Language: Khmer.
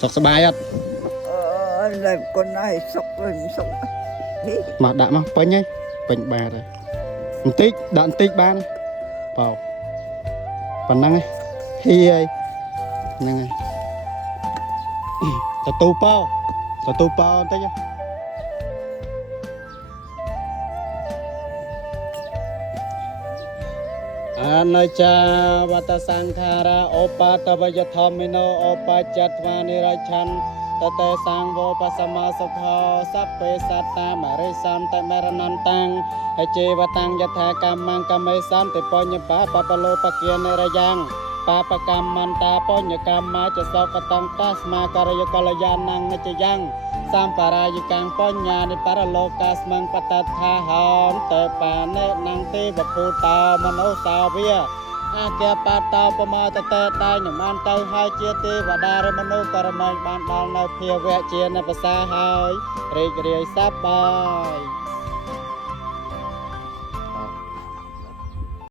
សុខសប្បាយអត់ lại con này sốc rồi sốc đi មកដាក់មកពេញហើយពេញបាទហើយបន្តិចដាក់បន្តិចបានបោប៉ុណ្ណឹងឯងហ៊ីហើយហ្នឹងហើយទទួលប៉ោបន្តិចអនិច្ចាវតសង្ខារៈឧបតវយធម្មិណោឧបច្ចត្វានិរច្ឆន្ទតេសង្វោបសមសុខោសព្ពេសត្តាមរិសន្តមរណន្តាំងអចេវតាំងយថាកម្មង្កមេសន្តិបញ្ញបាបបលោបគានិរយ៉ាងបាបកម្មន្តាបញ្ញកម្មចសោកតង្តាស្មាករយកលយានងនិច្ចយ៉ាងសម្បរាយកាំងបញ្ញានិបរលោកាស្មង្កតថាហោនតេបានេនងទេវភូតោមនោសាវាអាកេបាតោបមាតតេតែញមានទៅហើយជាទេវតារមនុស្សក៏រមែងបានដល់នៅភាវៈជានភាសាហើយរីករាយសប្បាយ